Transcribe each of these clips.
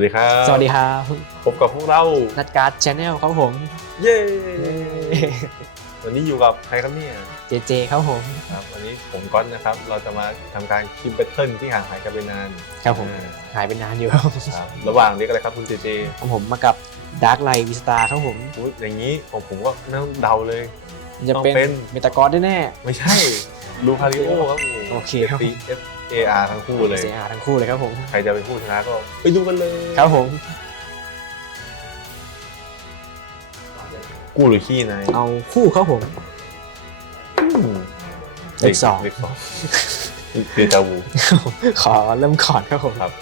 วัสดีครับ สวัสดีครับพบกับพวกเรานัดการ์ดชาแนลครับผม เย้วันนี้อยู่กับใครครับเนี่ยเจเจครับผมครับวันนี้ผมก๊อตนะครับ เราจะมาทำการคิมแบทเทิลที่ห่างหายกันไปนานครับผมอ่าหายไปนานอยู่ครับครับระหว่างนี้ก็เลยครับคุณเจเจของผมมากับดาร์กไลท์วิสตาครับผมอุ๊ยอย่างนี้ของผมก็ไม่ต้องเดาเลยจะเป็นต้องเป็นเมตากอสแน่ไม่ใช่ ลูคาริโอครับโอเคครับเอฟเออาร์ทั้งคู่ๆเลย เสียหาทั้งคู่เลยครับผมใครจะเป็นผู้ชนะก็ไปดูกันเลยครับผม กู้หรือขี้นายเอาคู่ครับผมอืมเลขสอง เลขสองคือจาวู ขอเริ่มก่อนครับผมครับ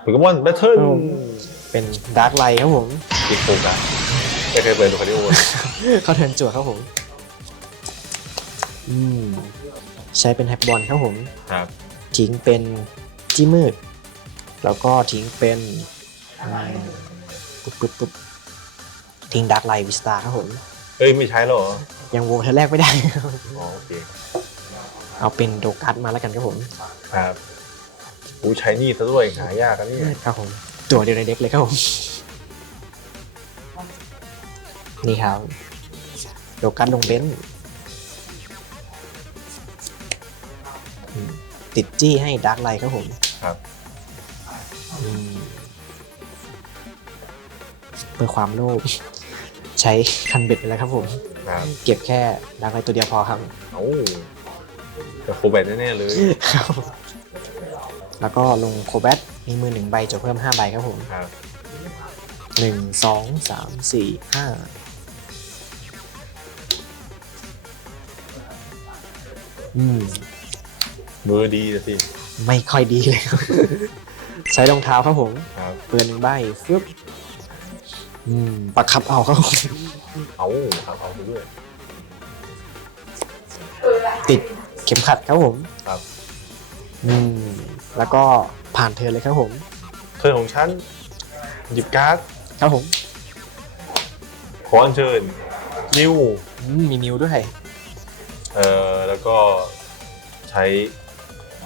โปเกมอนแบทเทิลเป็นดาร์กไลท์ครับผม ติดโฟกัสไม่เคยเปิดดูคาริโอเลยเข้าเทิร์นจั่วครับผมอืมใช้เป็นแฮกบอลครับผม ครับ ทิ้งเป็นจี้มืด แล้วก็ทิ้งเป็นอืมปุ๊บปุ๊บปุ๊บทิ้งดาร์กไลท์วิสตาครับผม เฮ้ย ไม่ใช้แล้วเหรอ ยังวงเธอแรกไม่ได้ อ๋อโอเค เอาเป็นโดกัสมาแล้วกันครับผมครับอู้ใช้นี่ซะด้วยหายากกันนี่ ครับผมตัวเดียวในเด็กเลยครับผม นี่ครับโดกัสลงเบนซ์อืมติดจี้ให้ดาร์กไลท์ครับผมครับอืมเพื่อความโลภใช้คันเบ็ดไปแล้วครับผมครับเก็บแค่ดาร์กไลท์ตัวเดียวพอครับเอ้าจะโคแบทแน่ๆเลยครับแล้วก็ลงโคแบทมีมือหนึ่งใบจบเพิ่มห้าใบครับผมครับหนึ่งสองสามสี่ห้า อืมมือดีนะสิไม่ค่อยดีเลยครับ ใช้รองเท้าครับผม ครับเปิดหนึ่งใบฟึบอืมประคับเอาครับผมเอาครับเอาไปด้วย ติดเข็มขัดครับผมครับ อืมแล้วก็ผ่านเธอเลยครับผม เธอของฉันหยิบการ์ดครับผมขออัญเชิญนิวอืมมีนิ้วด้วย เอ่อ แล้วก็ใช้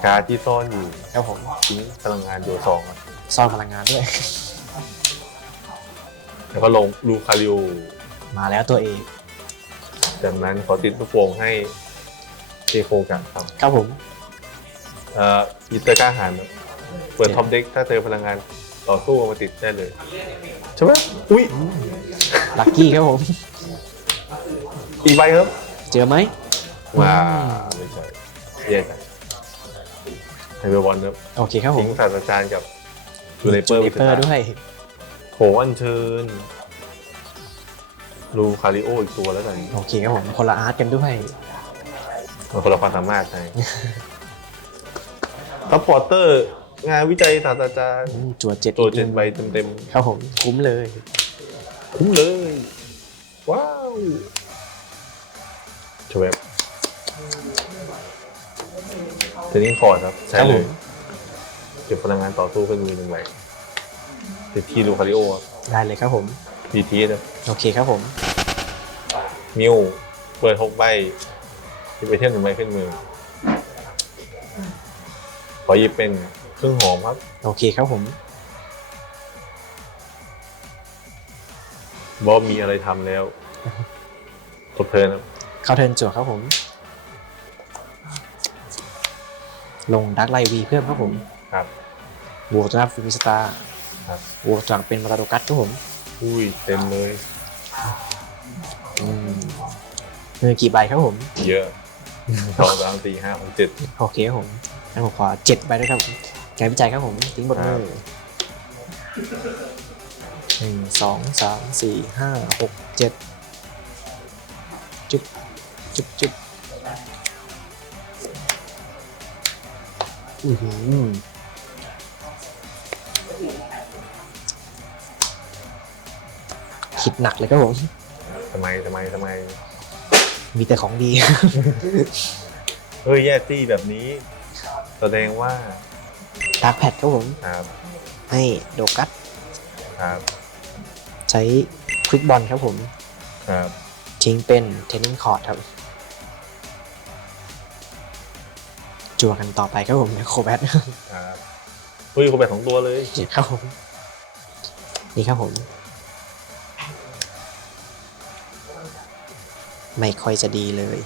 การ์ดที่ซ่อนอยู่ครับผมทิ้งพลังงานอยู่สองอะซ่อนพลังงานด้วย แล้วก็ลงลูคาริโอมาแล้วตัวเองจากนั้นขอติดลูกโป่งให้เจโคกันครับครับผมเอ่อหยิบตะกร้าหันเปิดท็อปเด็กถ้าเจอพลังงานต่อสู้เอามาติดได้เลยใช่ไหมอุ้ยลัคกี้ครับผมอีกใบครับ เจอไหม ว้าอืมไม่ใช่แย่จังไฮเบอร์บอลครับโอเคครับผมทิ้งศาสตราจารย์กับจูเลเปอร์จูเปอร์ด้วย โถอัญเชิญลูคาริโออีกตัวแล้วกันโอเคครับผมคนละอาร์ตกันด้วยมันคนละความสามารถใช่ซัพพอร์เตอร์ งานวิจัยศาสตราจารย์ อืมจั่วเจ็ดตัวอีกเจ็ดหนึ่งใบเต็มครับผมคุ้มเลย ๆ คุ้มเลย ว้าวชเวบ เทนนิงคอร์ดครับ ใช้เลยเก็บพลังงานต่อสู้ขึ้นมือหนึ่งใบติดที่ลูคาริโอครับได้เลยครับผมดีทีนะโอเคครับผมมิวเปิดหกใบหยิบไปเที่ยวหนึ่งใบขึ้นมือ ขอหยิบเป็นเครื่องหอมครับ โอเคครับผมบอสมีอะไรทำแล้วจบเทิร์นครับ เข้าเทิร์นจั่วครับผม ลงดักไลวีเพิ่มครับผมครับ บวกจากฟิมิสตาร์ครับ บวกจากเป็นมาราโดกัสครับผมอุ้ยเต็มเลย อืมมือกี่ใบครับผม เยอะสองสามสี่ห้าหกเจ็ดโอเคครับผมงั้นผมขอเจ็ดใบด้วยครับผมการวิจัยครับผมทิ้งบทมือหนึ่งสองสามสี่ห้าหกเจ็ดจุ๊บจุ๊บจุ๊บ อือหือคิดหนักเลยครับผมทำไมทำไมทำไม มีแต่ของดี เฮ้ยแย่ตี้แบบนี้ แสดงว่าดาร์กแพดครับผม ครับให้โดกัสครับใช้ควิกบอลครับผม ครับทิ้งเป็นเทนนิงคอร์ดครับ จั่วกันต่อไปครับผมโคแบทครับเฮ้ยเขาแบบสองตัวเลยครับผมนี่ครับผม ไม่ค่อยจะดีเลย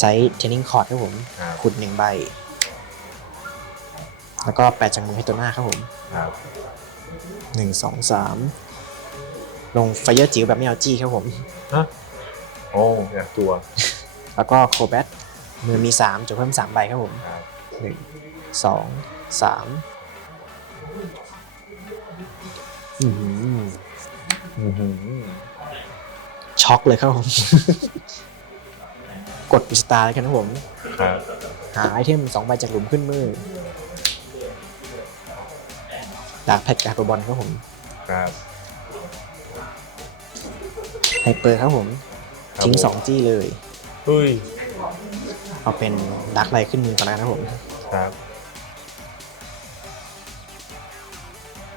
ใช้เทนนิงคอร์ดครับผมครับขุดหนึ่งใบ แล้วก็แปะจากมือให้ตัวหน้าครับผมครับหนึ่งสองสามลงไฟเยอร์จิ๋วแบบไม่เอาจี้ครับผม ฮะ โอ้อยากตัว แล้วก็โคแบท มือมีสามจะเพิ่มสามใบครับผมครับหนึ่งสองสามอื้อหืออื้อหือช็อกเลยครับผม กดปิสตาร์เลยครับผมครับหาไอเทมสองใบจากหลุมขึ้นมือดาร์กแพดกับไฮเปอร์บอลครับผม ครับไฮเปอร์ครับผมครับทิ้งผมสองจี้เลยเฮ้ย เอาเป็นดาร์กไลท์ขึ้นมือก่อนนะครับผม ครับ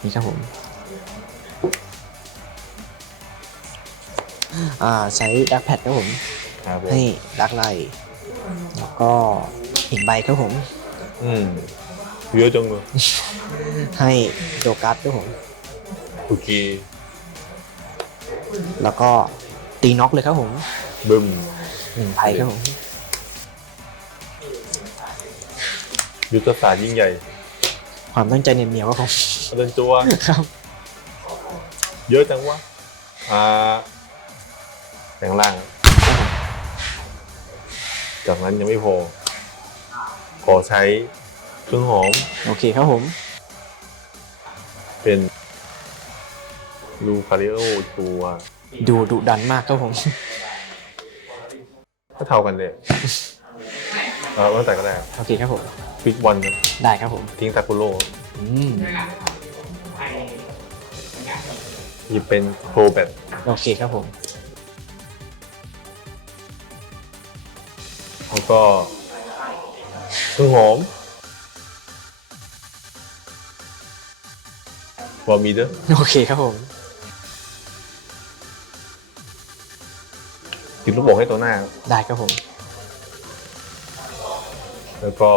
นี่ครับผม อ่าใช้ดาร์กแพดครับผม ครับผมให้ดาร์กไลท์แล้วก็อีกใบครับผม อืมเยอะจังเลยให้โดการ์ดครับผมคุกกี้แล้วก็ตีน็อกเลยครับผมบึ้มหนึ่งไพ่ครับผม ยุทธศาสตร์ยิ่งใหญ่ ความตั้งใจเนียนเหนียวครับผมเดินตัว ครับ เยอะจังวะอ่าแปลงล่าง จากนั้นยังไม่พอ ขอใช้เครื่องหอม โอเคครับผม เป็นลูคาริโอตัวดูดุดันมากครับผม ก็เท่ากันเลย เออตั้งแต่ก็ได้ โอเคครับผม ฟิกวันครับได้ครับผมทิ้งตาคุโร่อืมหยิบเป็นโปรแบตโอเคครับผม แล้วก็เครื่องหอมวอร์มีเดอร์โอเคครับผมติดลูกโป่งให้ตัวหน้า ได้ครับผม แล้วก็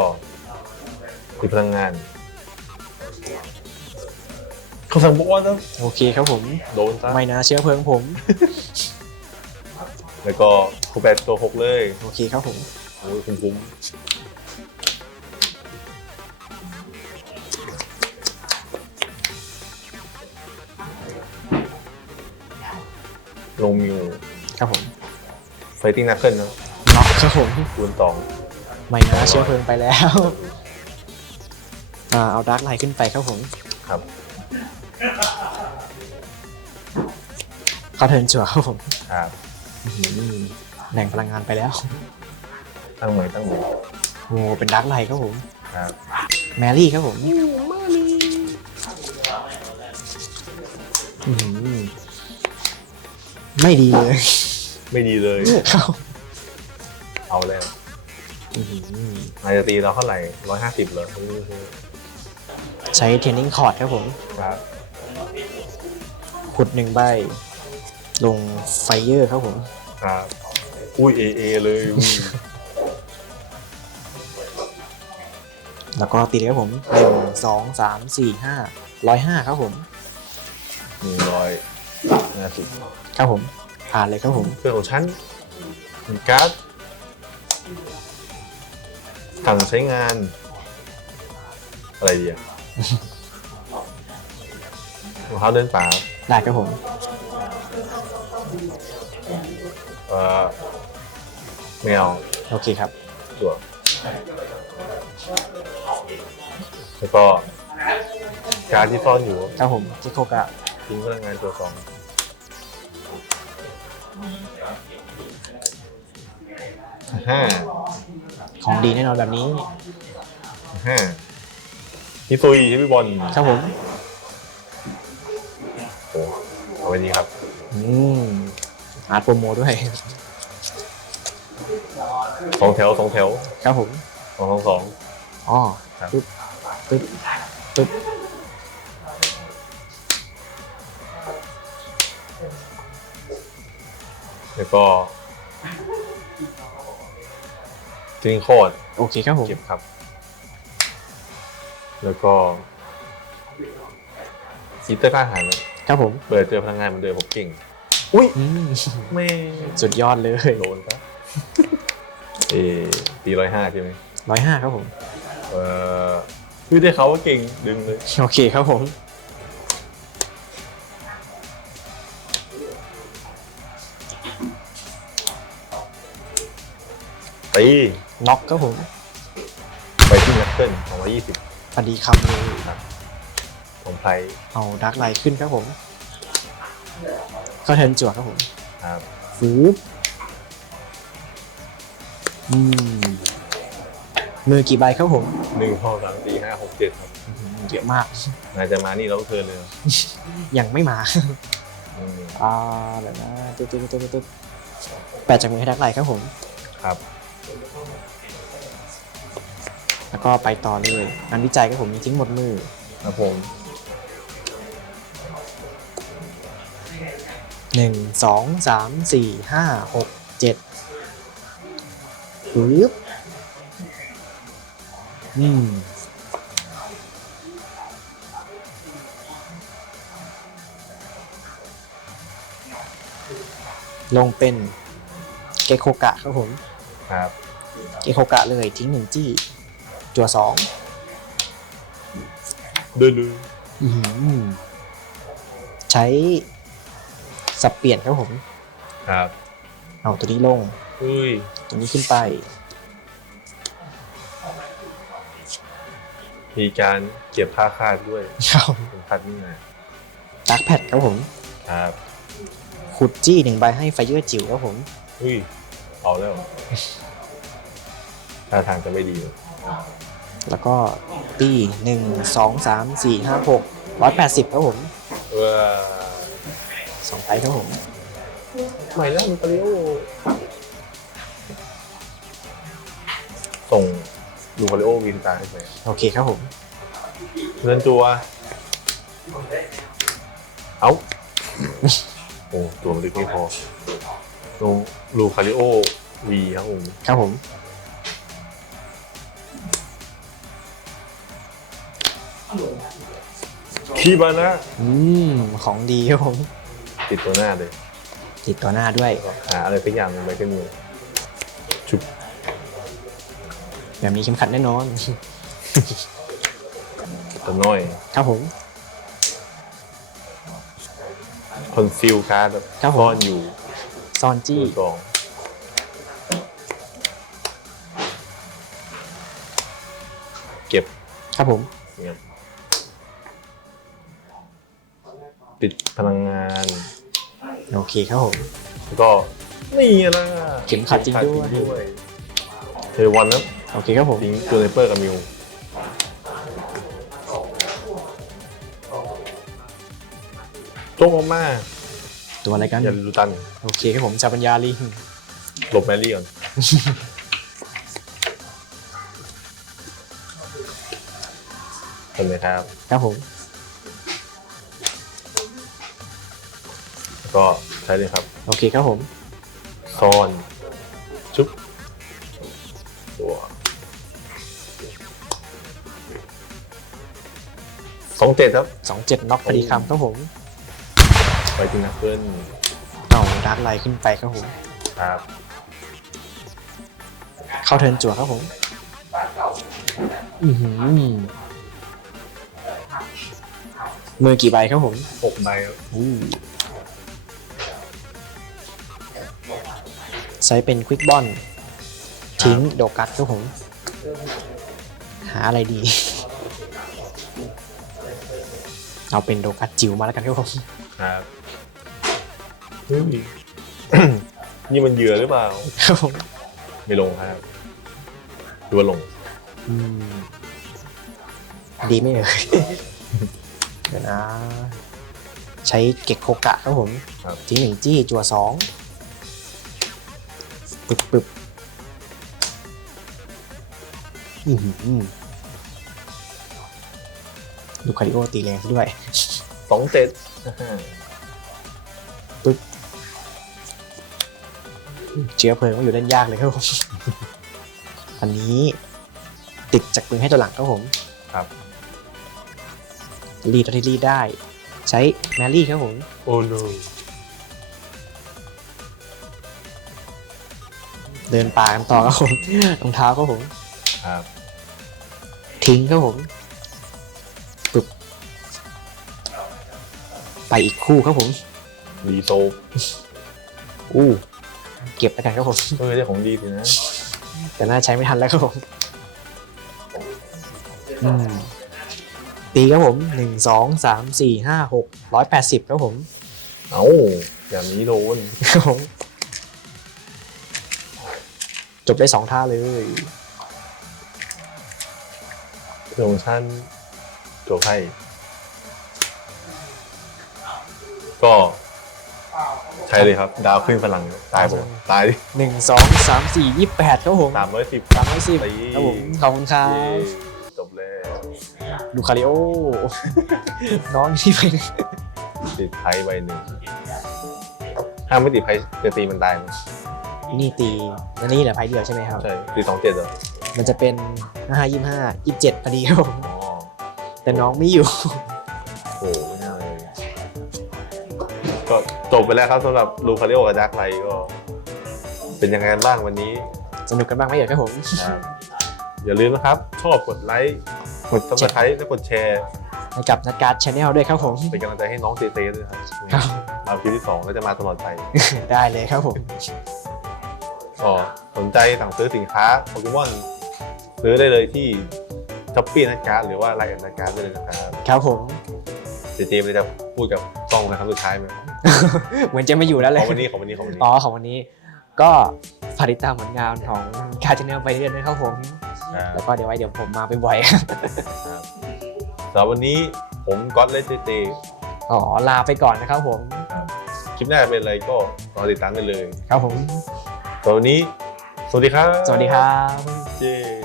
ติดพลังงานเขาสั่งบอกว่านะโอเคครับผมโดนซะไม่นะเชื้อเพลิงผม แล้วก็โคแบตตัวหกเลยโอเคครับผมโอ้ยคุ้มคุ้มลงมิวครับผมไฟติ้งนักเกิลนะน็อกครับผมคูณสองไม่นะเชื้อเพลิงไปแล้ว อ่าเอาดาร์กไลท์ขึ้นไปครับผมครับเขาเทิร์นจั่วครับผมครับอื้อหือแหล่งพลังงานไปแล้ว ตั้งใหม่ตั้งใหม่โอ้เป็นดาร์กไลท์ครับผมครับแมรี่ครับผมอื้อหือไม่ดีเลย ไม่ดีเลยครับเอาแล้วอื้อหืออาจจะตีเราเท่าไหร่ร้อยห้าสิบเลย ใช้เทรนนิ่งคอร์ดครับผม ครับขุดหนึ่งใบ ลงไฟเยอร์ครับผม ครับอุ้ยเอเอเลยอุ้ยแล้วก็ตีเลยครับผมหนึ่งสองสามสี่ห้าร้อยห้าครับผม หนึ่งร้อยห้าสิบครับผมผ่านเลยครับผมเครื่องของฉันมีการ์ดสั่งใช้งาน อะไรดีอะรองเท้าเดินป่าได้ครับผมเอ่อแมวโอเคครับตัวแล้วก็การดที่ซ่อนอยู่ครับผมจิโคกะทิ้งพลังงานตัวสองห้าของดีแน่นอนแบบนี้ห้า ฮิซุยฮิบิบอลครับผมโอ้เอาไว้นี้ครับ อืมอาร์ตโปรโมด้วย สองแถวสองแถวครับผม สองสองสอง อ๋อครับปึ๊บปึ๊บปึ๊บแล้วก็ทิ้งโคตรโอเคครับผมเก็บครับ แล้วก็อีเตอร์กล้าหาญครับผม เปิดเจอพลังงานเหมือนเดิมผมเก่ง อุ้ยอืมไม่สุดยอดเลยโดนครับเอตีร้อยห้าใช่ไหมร้อยห้าครับผม เออคือได้เขาว่าเก่งดึงเลย โอเคครับผมตีน็อกครับผม ไปที่นักเกิลสองร้อยยี่สิบ พอดีคำเลยของไทยเอาดักไลท์ขึ้นครับผมเข้าเทิร์นจั่วครับผมครับฟืบอืมมือกี่ใบครับผมหนึ่งสองสามสี่ห้าหกเจ็ดครับอื้อหือเยอะมาก นายจะมานี่เราก็เทิร์นเลยยังไม่มา อืมอ่าเดี๋ยวนะตุ๊ดตุ๊ดตุ๊ดตุ๊ดแปดจากมือให้ดักไลท์ครับผม ครับ แล้วก็ไปต่อเลยงานวิจัยครับผมมีทิ้งหมดมือครับผมหนึ่งสองสามสี่ห้าหกเจ็ดปึ๊บอืมลงเป็นเกโคกะครับผม ครับ เกโคกะเลยทิ้งหนึ่งจี้ จัวสองเดินเลยอื้อหือใช้สับเปลี่ยนครับผม ครับเอาตัวนี้ลง เฮ้ยตัวนี้ขึ้นไป มีการเก็บผ้าคาดด้วยครับเป็นคัดนี่นะดักแพดครับผม ครับขุดจี้หนึ่งใบให้ไฟเยอร์จิ๋วครับผม เฮ้ยเอาแล้วท่าทางจะไม่ดีเลย แล้วก็ตีหนึ่งสองสามสี่ห้าหกร้อยแปดสิบครับผมเออสองไทครับผมใหม่แล้วมันเปรี้ยวส่งลูคาริโอวินตาให้ไปโอเคครับผมเลื่อนตัว เอ้าโอ้ตัวมันเล็กไม่พอลงลูคาริโอวีครับผมครับผม คีบานะอืมของดีครับผมติดตัวหน้าเลยติดตัวหน้าด้วย หาอะไรสักอย่างหนึ่งไปขึ้นมือชุบแบบมีเข็มขัดแน่นอน ตัวน้อยครับผม คอนซีลการ์ดครับผม ซ่อนอยู่ซอนจี้ตัวสองเก็บครับผม เนี่ย ติดพลังงาน โอเคครับผม แล้วก็นี่นะเข็มขัดจริงด้วย เข็มขัดเทวันนะโอเคครับผมทิ้งตัวไนเปอร์กับมิวโจ้งมากตัวอะไรกันอย่าลูตัน โอเคครับผมจาปัญญาลิงหลบแมรี่ก่อน เห็นไหมครับ ครับผม ก็ใช้เลยครับโอเคครับผมซ่อนชุบตัวสองเจ็ดครับสองเจ็ดน็อกพอดีคำครับผม ไปที่นักเกิลเอาดักไลท์ขึ้นไปครับผม ครับเข้าเทิร์นจั่วครับผมอือหือมือกี่ใบครับผมหกใบครับ ใช้เป็นควิกบอลทิ้งโดกัสครับผม หาอะไรดี เอาเป็นโดกัสจิ๋วมาแล้วกันครับผมครับเฮ้ยนี่มันเหยื่อหรือเปล่า ครับผมไม่ลงครับดูว่าลง อืมดีไม่เอ่ยเดี๋ยวนะ ใช้เก็กโคกะครับผมครับ ทิ้งหนึ่งจี้จัวสอง ปึ๊บปึ๊บอือหือดูคาริโอตีแรงซะด้วยสองเจ็ดเชื้อเพลิงก็อยู่เล่นยากเลยครับผมอันนี้ติดจากปืนให้ตัวหลังครับผม ครับรีดตัวที่รีดได้ ใช้แมรี่ครับผม โอ้โน เดินป่ากันต่อครับผมรองเท้าครับผม ครับ ทิ้งครับผมปึ๊บไปอีกคู่ครับผมรีโซอู้เก็บแล้วกันครับผม เออได้ของดีสินะ แต่น่าใช้ไม่ทันแล้วครับผมอืมตีครับผมหนึ่งสองสามสี่ห้าหกร้อยแปดสิบครับผม เอ้า อย่างนี้โดน ครับผม จบได้สองท่าเลยเครื่องของฉันจบให้ก็ใช่เลยครับ ดาวขึ้นพลังตายผมตายดิหนึ่งสองสามสี่ยี่แปดครับผมสามร้อยสิบสามร้อยสิบครับผมขอบคุณครัเย้บจบแล้วลูคาริโอ น้องที่เป็นติดไพ่ใบหนึ่งห้ามไม่ติดไพ่จะตีมันตายไหม นี่ตีอันนี้แหละไพ่เดียวใช่ไหมครับ ใช่ตีสองเจ็ดเหรอมันจะเป็นห้ายี่ห้ายี่เจ็ดพอดีครับผมอ๋อแต่น้องไม่อยู่ โอ้โหไม่น่าเลยก็จบไปแล้วครับสำหรับลูคาริโอกับดาร์กไลก็ เป็นยังไงกันบ้างวันนี้ สนุกกันบ้างไหมเอ่ยครับผม ครับอย่าลืมนะครับ ชอบกดไลค์กดซับสไครต์และกดแชร์ให้กับนักการ์ดชาแนลด้วยครับผมเป็นกำลังใจให้น้องเตเต้ด้วยครับครับ มาคลิปที่สองก็จะมาตลอดไป ได้เลยครับผม ก็สนใจสั่งซื้อสินค้าโปเกมอนซื้อได้เลยที่ช้อปปี้นักการ์ดหรือว่าไลน์นักการ์ดได้เลยนะครับครับผมเจเจมันจะพูดกับกล้องนะครับสุดท้ายไหมเหมือนจะไม่อยู่แล้วเลขยองวันนี้ของวันนี้ของวันนี้อ๋อของวันนี้ ก็ฝากติดตามผลงานของการชาแนลไปเรื่อยๆนะครับผมครับแล้วก็เดี๋ยวไว้เดี๋ยวผมมาบ่อยครับสำหรับวันนี้ผมก๊อตและเจเจๆอ๋อลาไปก่อนนะครับผมคลิปหน้าเป็นอะไรก็รอติดตามได้เลย ครับผม สำหรับวันนี้ สวัสดีครับ สวัสดีครับ เย้